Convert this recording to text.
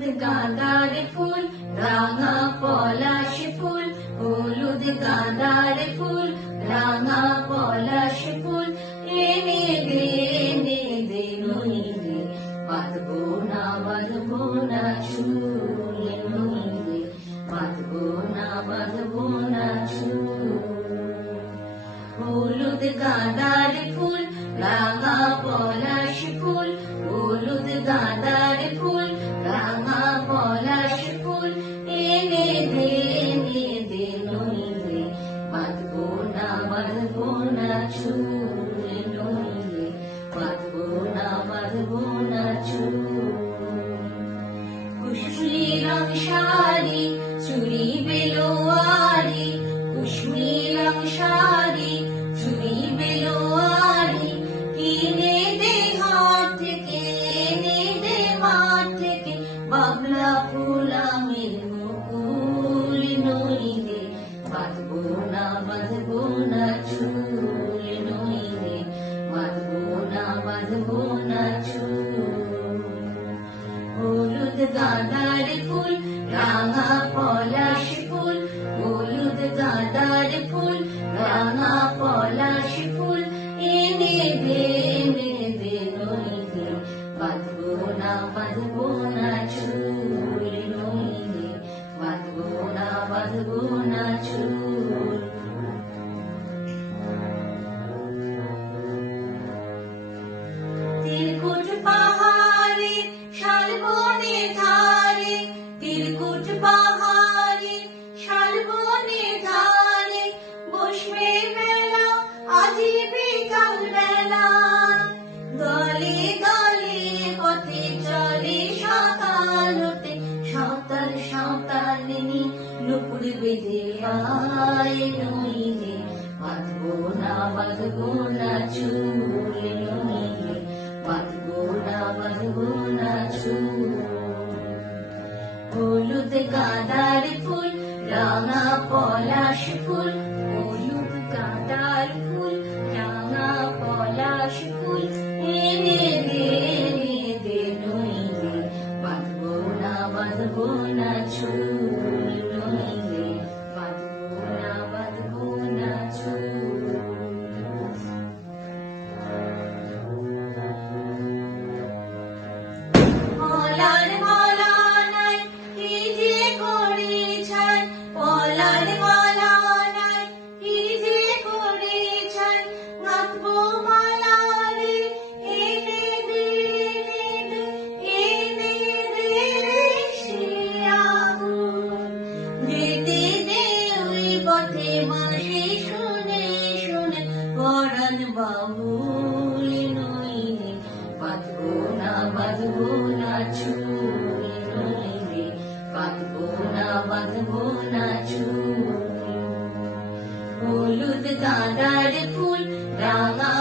হলুদ গাঁদার ফুল, রাঙা পলাশ ফুল, হলুদ গাঁদার ফুল, রাঙা পলাশ ফুল, এনে দে নইলে বাঁধবো না চুল, নইলে বাঁধবো না চুল। হলুদ গাঁদার ফুল, রাঙা পলাশ ফুল, হলুদ গাঁদার ফুল, রাঙা পলাশ ফুল, এনে দে নইলে বাঁধবো না চুল, নইলে বাঁধবো না চুল। কুশমি রং শাড়ি, চুড়ি বেলোয়ারি, কুশমি রং শাড়ি, চুড়ি বেলোয়ারি, কিনে দে হাট থেকে, এনে দে মাঠ থেকে, বাবলা ফুল আমের মুকুল, নইলে বাঁধবো না চুল, নইলে বাঁধবো না চুল। হলুদ গাঁদার ফুল, রাঙা পলাশ ফুল, হলুদ গাঁদার ফুল, রাঙা পলাশ ফুল, এনে দে নইলে বাঁধবো না চুল, নইলে বাঁধবো না চুল। তিরকুট পাহাড়ে শালবনের ধারে, তিরকুট পাহাড়ে শালবনের ধারে, বসবে মেলা আজি বিকাল বেলা, দলে দলে পথে চলে সকাল হতে, সাঁওতালিনী নুপুর বেঁধে আয়, নইলে বাঁধবো না চুল, নইলে বাঁধবো না চুল। হলুদ গাঁদার ফুল, রাঙা পলাশ ফুল, হলুদ গাঁদার ফুল, রাঙা পলাশ ফুল, এনে দে নইলে বাঁধবো না চুল, নইলে বাঁধবো না চুল। পলার মালা নাই কি যে করি ছাই, পলার মালা নাই কি যে করি ছাই, গাঁথবো মালা রে এনে দে সে আগুন, যেতে দে ওই পথে মাসে শুনে পরাণ বাবুল, নইলে বাঁধবো না চুল, নইলে বাঁধবো না চুল। হলুদ গাঁদার ফুল, রাঙা